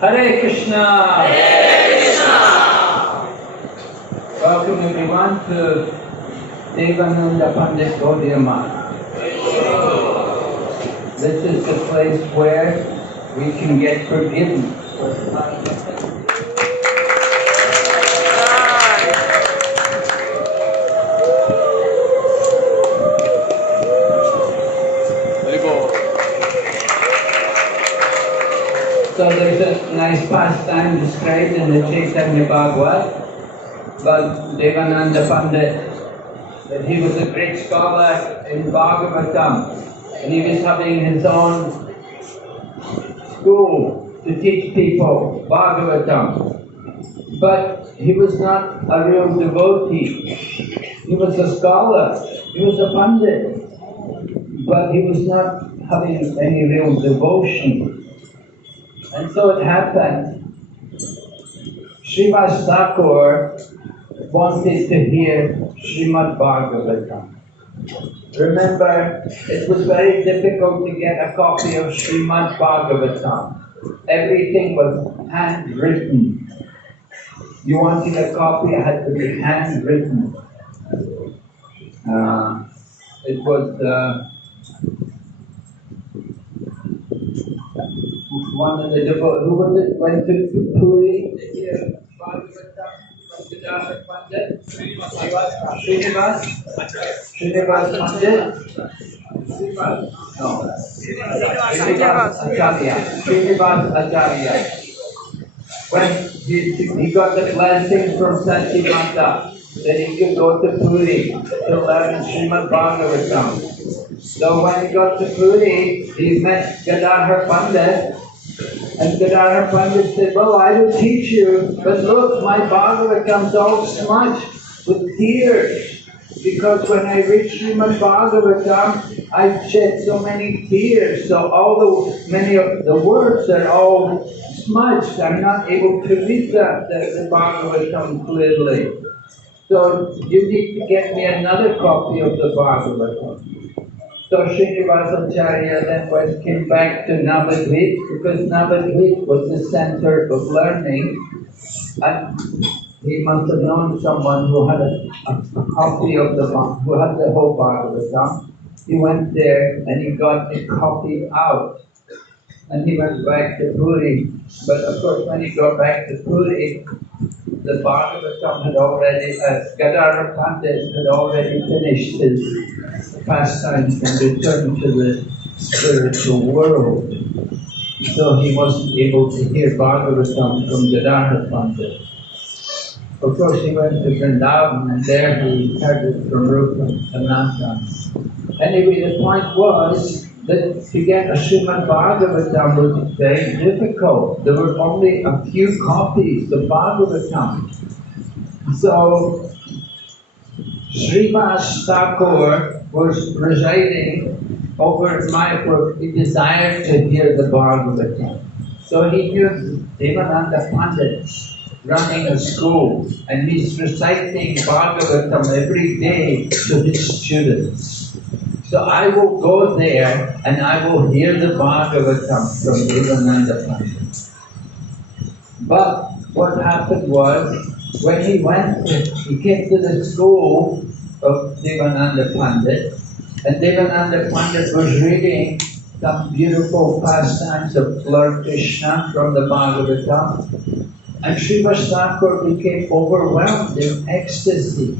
Hare Krishna! Hare Krishna! Welcome everyone to Devānanda Pandit Gaudia Math. This is the place where we can get forgiven. So there's a nice pastime described in the Chaitanya Bhagavat about Devānanda Pandit, that he was a great scholar in Bhagavatam, and he was having his own school to teach people Bhagavatam. But he was not a real devotee. He was a scholar, he was a Pandit, but he was not having any real devotion. And so it happened, Srivas Thakur wanted to hear Srimad Bhagavatam. Remember, it was very difficult to get a copy of Srimad Bhagavatam. Everything was handwritten. You wanted a copy, it had to be handwritten. It was one of the who was it went to Puri to hear Bhagavatam from Gadadhar Pandit? Srinivas Pandit? No. Srinivas Acharya. When he got the blessing from Sachi Mata that he could go to Puri to learn Srimad Bhagavatam. So when he got to Puri, he met Gadadhar Pandit, and Gadadhar Pandit said, well, I will teach you, but look, my Bhagavatam's all smudged with tears, because when I read Srimad Bhagavatam, I shed so many tears, so many of the words are all smudged. I'm not able to read the Bhagavatam clearly. So you need to get me another copy of the Bhagavatam. So Srinivasacharya then came back to Navadvip, because Navadvip was the center of learning, and he must have known someone who had a copy of who had the whole Bhagavatam. He went there and he got a copy out, and he went back to Puri. But of course, when he got back to Puri, the Bhagavatam had already, Gadadhar Pandit had already finished his pastimes and returned to the spiritual world. So he wasn't able to hear Bhagavatam from Gadadhar Pandit. Of course, he went to Vrindavan and there he heard it from Rupa Sanatana. Anyway, the point was that to get a Srimad Bhagavatam was very difficult. There were only a few copies of Bhagavatam. So Srivas Thakur was residing over in Mayapur. He desired to hear the Bhagavatam. So he knew Devānanda Pandit running a school, and he's reciting Bhagavatam every day to his students. So I will go there and I will hear the Bhagavatam from Devānanda Pandit. But what happened was, when he came to the school of Devānanda Pandit, and Devānanda Pandit was reading some beautiful pastimes of Lord Krishna from the Bhagavatam, and Srivas Thakur became overwhelmed in ecstasy.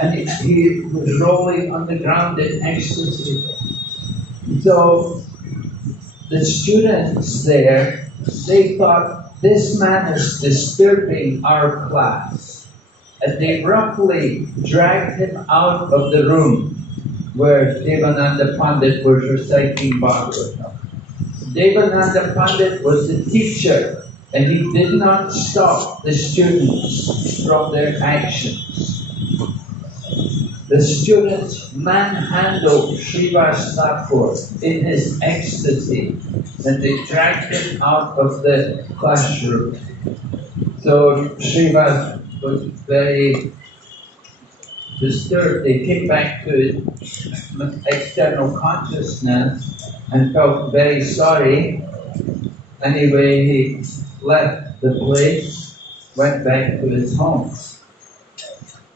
And he was rolling on the ground in ecstasy. So the students there, they thought, this man is disturbing our class. And they roughly dragged him out of the room where Devānanda Pandit was reciting Bhagavatam. Devānanda Pandit was the teacher, and he did not stop the students from their actions. The students manhandled Srivas Thakur in his ecstasy, and they dragged him out of the classroom. So Srivas was very disturbed. They came back to his external consciousness and felt very sorry. Anyway, he left the place, went back to his home.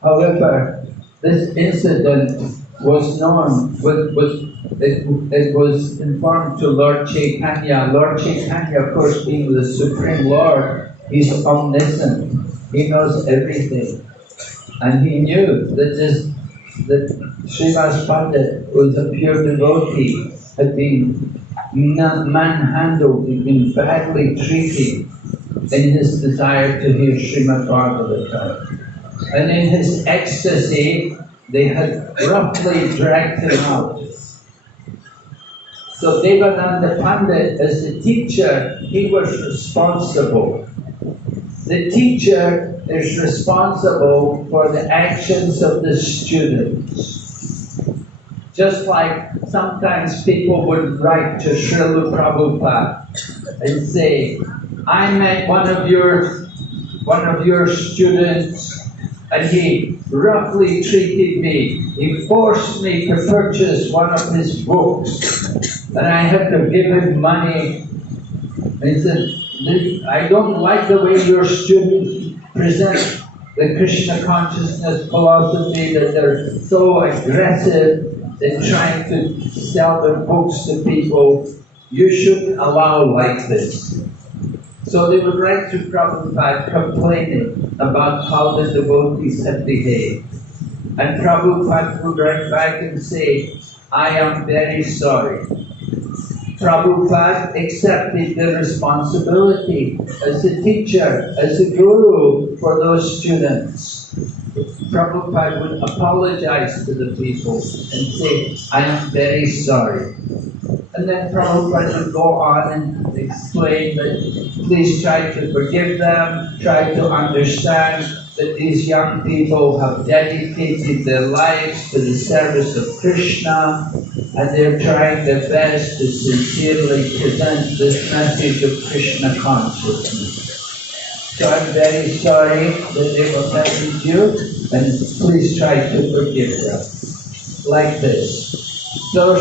However, this incident was known, it was informed to Lord Chaitanya. Lord Chaitanya, of course, being the Supreme Lord, he's omniscient. He knows everything. And he knew that Srimad Pandit was a pure devotee, had been manhandled, had been badly treated in his desire to hear Srimad Bhagavatam. And in his ecstasy, they had roughly dragged him out. So Devānanda Pandit, as the teacher, he was responsible. The teacher is responsible for the actions of the students. Just like sometimes people would write to Srila Prabhupada and say, I met one of your students and he roughly treated me. He forced me to purchase one of his books and I had to give him money. And he said, I don't like the way your students present the Krishna consciousness philosophy, that they're so aggressive in trying to sell their books to people. You shouldn't allow like this. So they would write to Prabhupada complaining about how the devotees had behaved. And Prabhupada would write back and say, I am very sorry. Prabhupada accepted the responsibility as a teacher, as a guru for those students. Prabhupada would apologize to the people and say, I am very sorry. And then Prabhupada would go on and explain that please try to forgive them, try to understand that these young people have dedicated their lives to the service of Krishna and they're trying their best to sincerely present this message of Krishna consciousness. So I'm very sorry that they offended you and please try to forgive them. Like this. So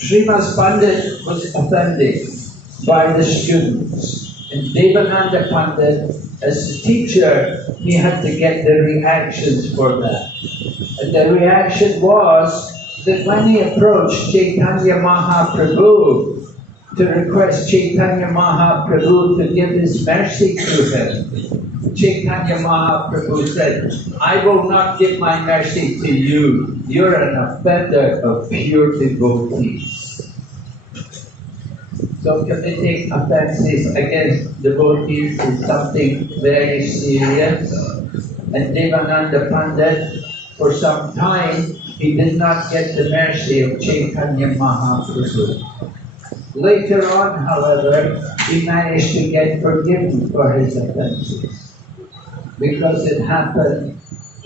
Srimad Pandit was offended by the students and Devānanda Pandit, as the teacher, he had to get the reactions for that. And the reaction was that when he approached Chaitanya Mahaprabhu to request Chaitanya Mahaprabhu to give his mercy to him, Chaitanya Mahaprabhu said, I will not give my mercy to you. You're an offender of pure devotees. So committing offences against devotees is something very serious. And Devānanda Pandit, for some time, he did not get the mercy of Chaitanya Mahaprabhu. Later on, however, he managed to get forgiven for his offences. Because it happened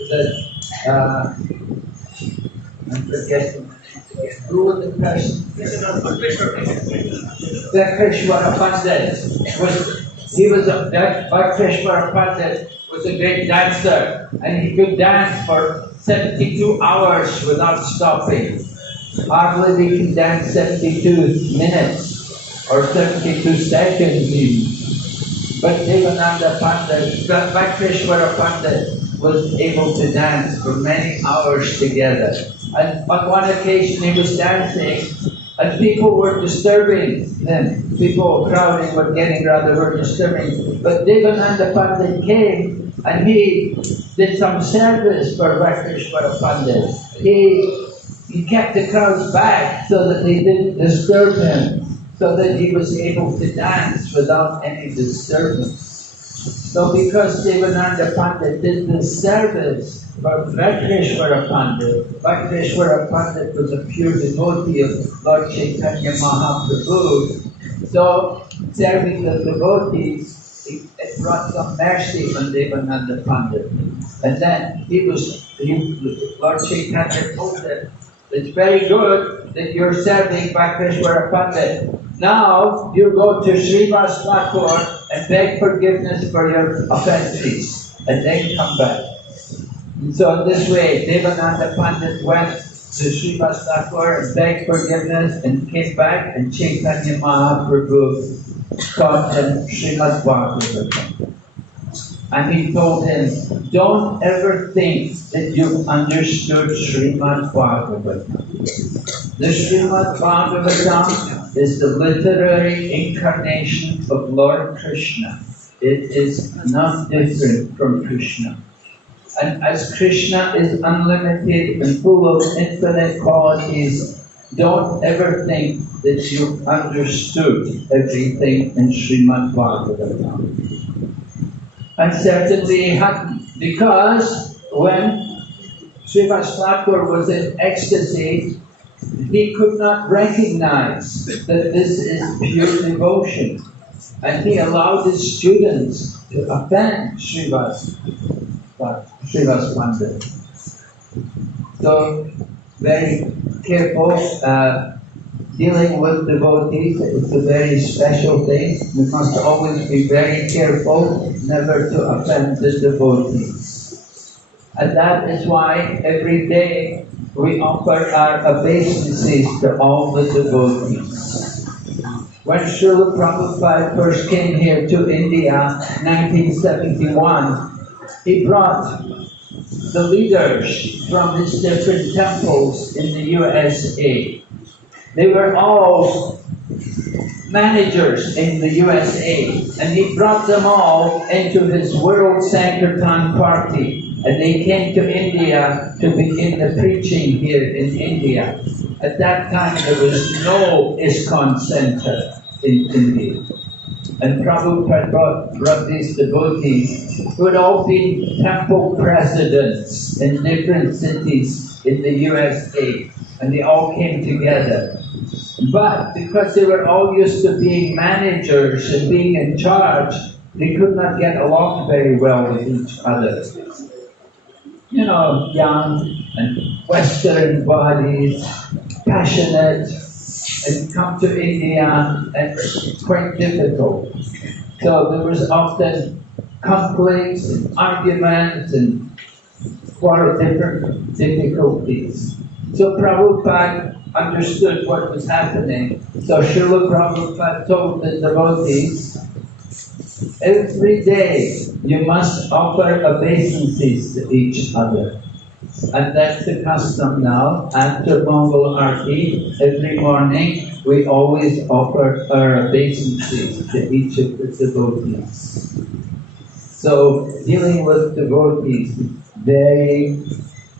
that, I'm forgetting, who was the person? Vakreshwara Pandit was a great dancer and he could dance for 72 hours without stopping. Hardly we can dance 72 minutes or 72 seconds even. But Devānanda Pandit, Vakreshwara Pandit was able to dance for many hours together. And on one occasion he was dancing and people were disturbing him. People crowding were were disturbing. But Devānanda Pandit came and he did some service for Vakreshwara Pandit. He kept the crowds back so that they didn't disturb him, so that he was able to dance without any disturbance. So because Devānanda Pandit did this service for Vakreshwara Pandit was a pure devotee of Lord Chaitanya Mahaprabhu. So serving the devotees, it brought some mercy from Devānanda Pandit. And then Lord Chaitanya told him, it's very good that you're serving Vakreshwara Pandit. Now you go to Srivas Thakur and beg forgiveness for your offences, and then come back. And so in this way, Devānanda Pandit went to Srivas Thakur and begged forgiveness and came back, and Chaitanya Mahaprabhu taught him Srimad Bhagavatam. And he told him, don't ever think that you've understood Srimad Bhagavatam. The Srimad Bhagavatam is the literary incarnation of Lord Krishna. It is not different from Krishna. And as Krishna is unlimited and full of infinite qualities, don't ever think that you've understood everything in Srimad Bhagavatam. And certainly he hadn't, because when Srivas Thakur was in ecstasy, he could not recognize that this is pure devotion. And he allowed his students to offend Srivas Pandit. So, very careful dealing with devotees. It's a very special thing. We must always be very careful never to offend the devotees. And that is why every day we offer our obeisances to all the devotees. When Srila Prabhupada first came here to India in 1971, he brought the leaders from his different temples in the USA. They were all managers in the USA, and he brought them all into his World Sankirtan party, and they came to India to begin the preaching here in India. At that time there was no ISKCON center in India. And Prabhupada brought these devotees who had all been temple presidents in different cities in the USA, and they all came together. But because they were all used to being managers and being in charge, they could not get along very well with each other. You know, young and Western bodies, passionate, and come to India, and quite difficult. So there was often conflicts and arguments and a lot of different difficulties. So Prabhupada understood what was happening. So Srila Prabhupada told the devotees, every day you must offer obeisances to each other. And that's the custom now. After Mangal Arti, every morning, we always offer our obeisances to each of the devotees. So, dealing with devotees, very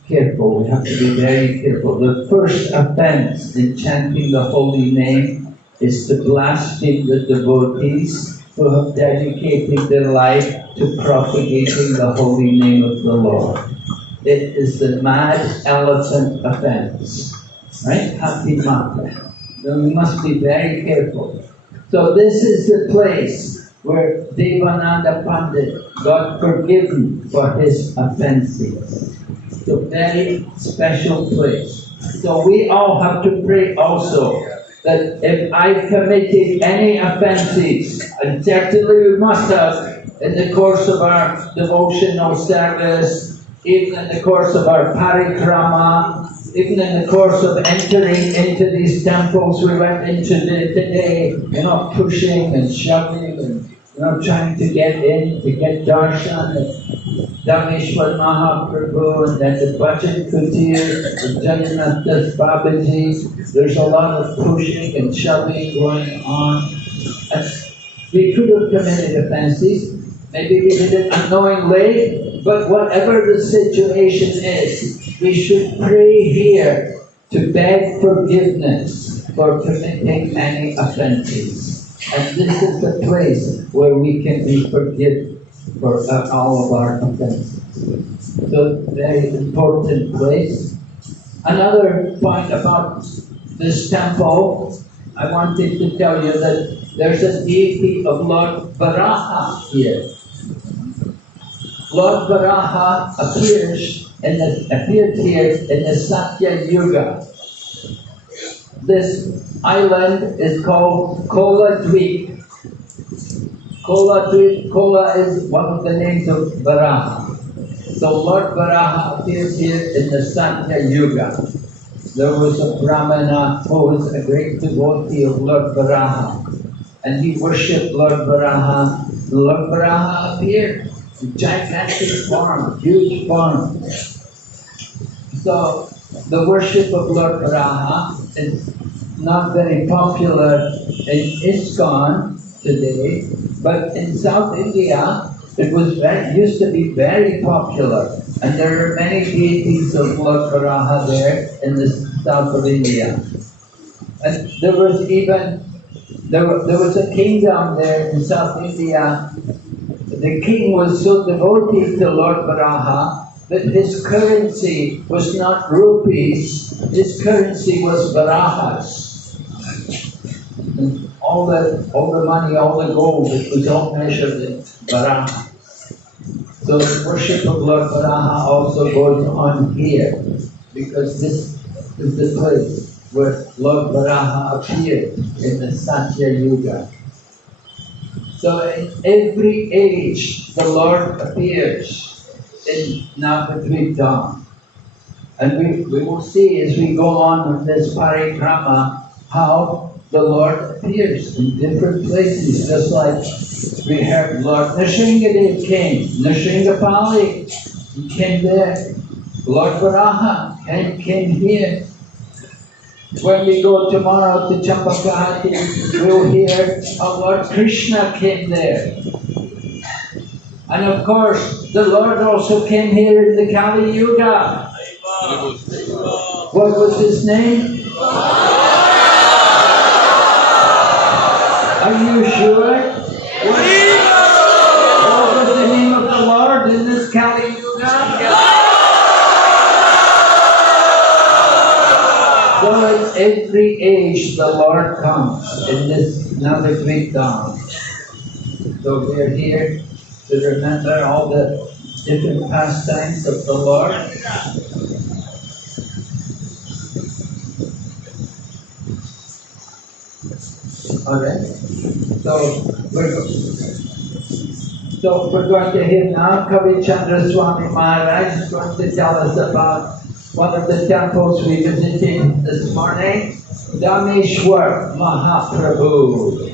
careful. We have to be very careful. The first offense in chanting the holy name is to blaspheme the devotees who have dedicated their life to propagating the holy name of the Lord. It is the mad elephant offense, right? Happy Mata. So we must be very careful. So this is the place where Devānanda Pandit got forgiven for his offenses. It's a very special place. So we all have to pray also that if I've committed any offenses, and certainly we must have in the course of our devotional service, even in the course of our parikrama, even in the course of entering into these temples we went into today, pushing and shoving and trying to get in, to get darshan, Dhameshwar Mahaprabhu, and then the Bhajan Kutir, the Jagannath Das Babaji. There's a lot of pushing and shoving going on. And we could have committed offenses. Maybe we did it unknowingly, but whatever the situation is, we should pray here to beg forgiveness for committing any offenses. And this is the place where we can be forgiven for all of our offenses. So, very important place. Another point about this temple, I wanted to tell you that there's a deity of Lord Varaha here. Lord Varaha appeared here in the Satya Yuga. This island is called Kola Dweep. Kola is one of the names of Varaha. So Lord Varaha appeared here in the Satya Yuga. There was a Brahmana who was a great devotee of Lord Varaha. and he worshipped Lord Varaha. Lord Varaha appeared in gigantic form, huge form. So the worship of Lord Varaha is not very popular in ISKCON today, but in South India it used to be very popular, and there are many deities of Lord Varaha there in the south of India. And there was a kingdom there in South India. The king was so devoted to Lord Varaha that his currency was not rupees, his currency was Varahas. And all the money, all the gold, it was all measured in Varaha. So the worship of Lord Varaha also goes on here, because this is the place where Lord Varaha appeared in the Satya Yuga. So in every age the Lord appears in Navadvip. And we will see as we go on with this parikrama how the Lord appears in different places, just like we heard Lord Nrsingadev came, Nrsingapali came there, Lord Varaha came here. When we go tomorrow to Champakahati, we'll hear Lord Krishna came there. And of course, the Lord also came here in the Kali Yuga. What was his name? Are you sure? What was the name of the Lord in this Kali Yuga? So in every age the Lord comes in this Navadvip. So we're here to remember all the different pastimes of the Lord. Alright, so we're going to hear now Kavi Chandra Swami Maharaj is going to tell us about one of the temples we visited this morning, Dameshwar Mahaprabhu.